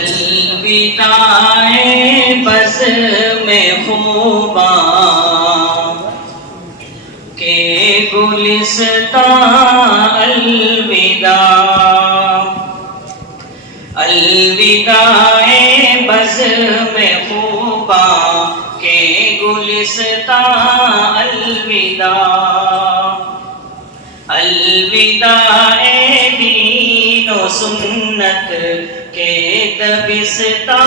الوداع بزم خوباں کے گلستاں الوداع الوداع بزم خوباں کے گلستاں الوداع الوداع دین و سنت کے دبستاں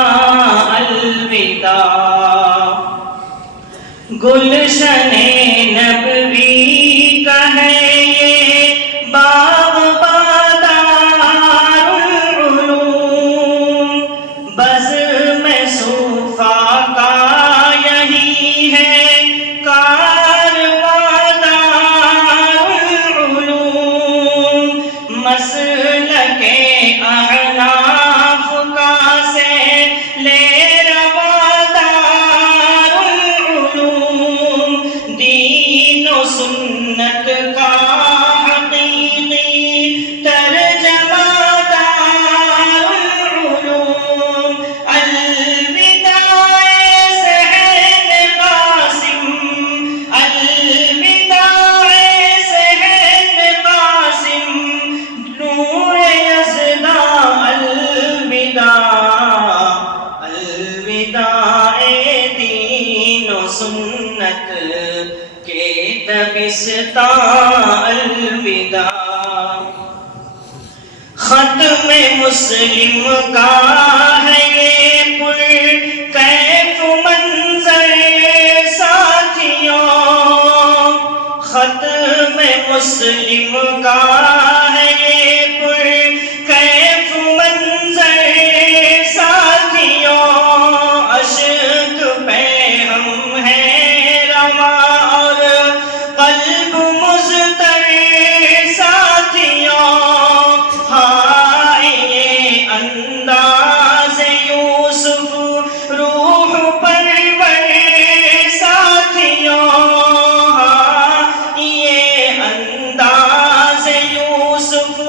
الوداع گلشن نبوی کا ہے یہ باغ بادار العلوم بزم صوفیٰ کا یہی ہے کارواں دار العلوم مسلک احناف کا سے لے رواں دار العلوم دین و سنت کا حقیقی ترجمہ دار العلوم الوداع سہل قاسم الوداع سہل قاسم نور یزداں الوداع الوداع دین و سنت کے دبستاں الوداع ختم مسلم کا ہے یہ پر کیف منظر ساتھیوں ختم مسلم کا ہے یہ پر کیف منظر ساتھیوں اشک پہ ہم ہیں رواں اور قلب مضطر ساتھیوں ہائے یہ انداز یوسف روح پرور ساتھیوں ہاں یہ انداز یوسف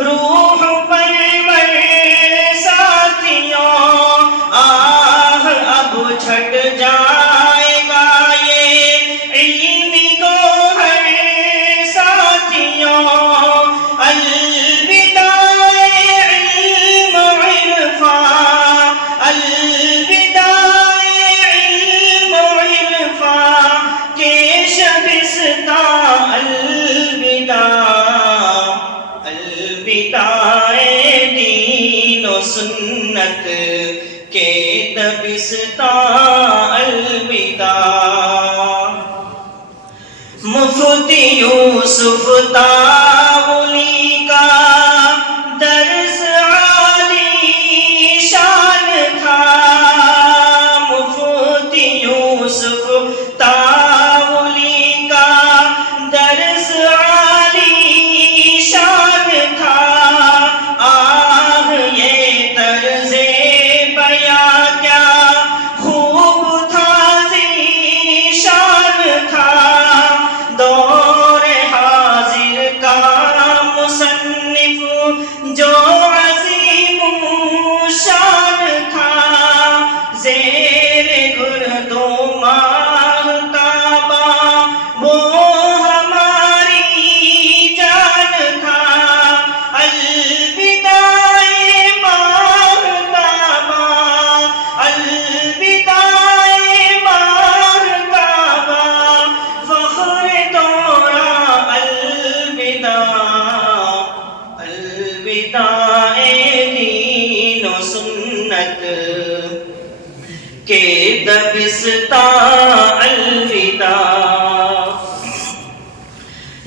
روح پرور ساتھیوں آہ اب چھٹ جائے گا یہ علمی گوہر ساتھیوں الوداع علم عرفاں الوداع علم عرفاں کے شبستاں الوداع الوداع دین و سنت کے دبستاں الوداع مفتی یوسف تاولی کا درس عالی شان تھا مفتی یوسف تاولی کا درس عالی شان تھا آہ یہ طرز بیاں کیا خوب تھا ذیشان تھا دور حاضر کا مصنف جو عظیم شان تھا زیر گرد و ماہتابہ وہ ہماری جان تھا الوداع ماہتابہ الوداع ماہتابہ فخر دورہ الوداع الوداع دین و سنت کے دبستاں الوداع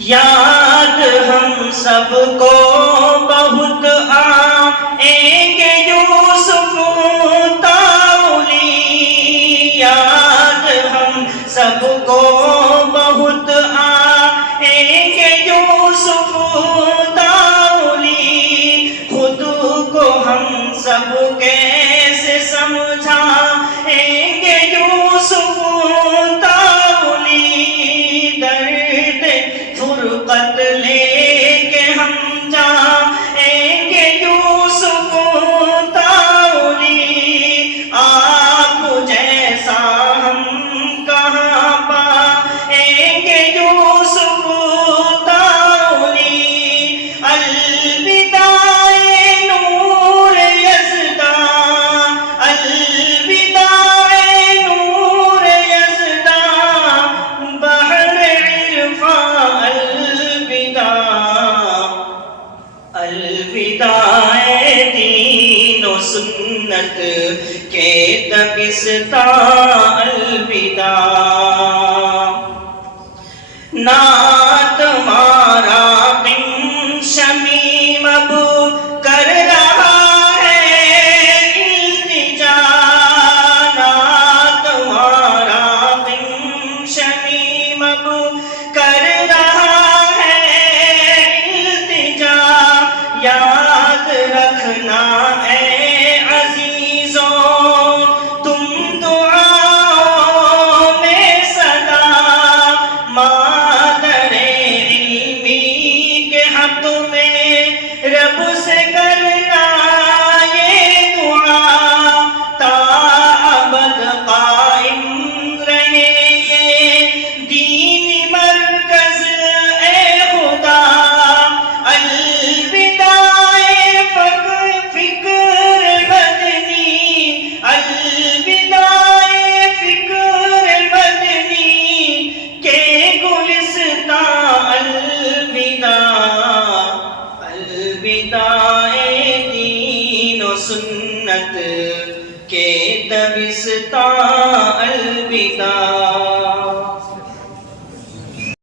یاد ہم سب کو بہت آئیں گے یوسف تاولی یاد ہم سب کو بہت آئیں گے یوسف تاولی خود کو ہم سب کیسے سمجھائیں گے یوسف تاولی درد فرقت لے کے ہم جائیں گے یوسف تاولی جائے دین و سنت کے دبستان الوداع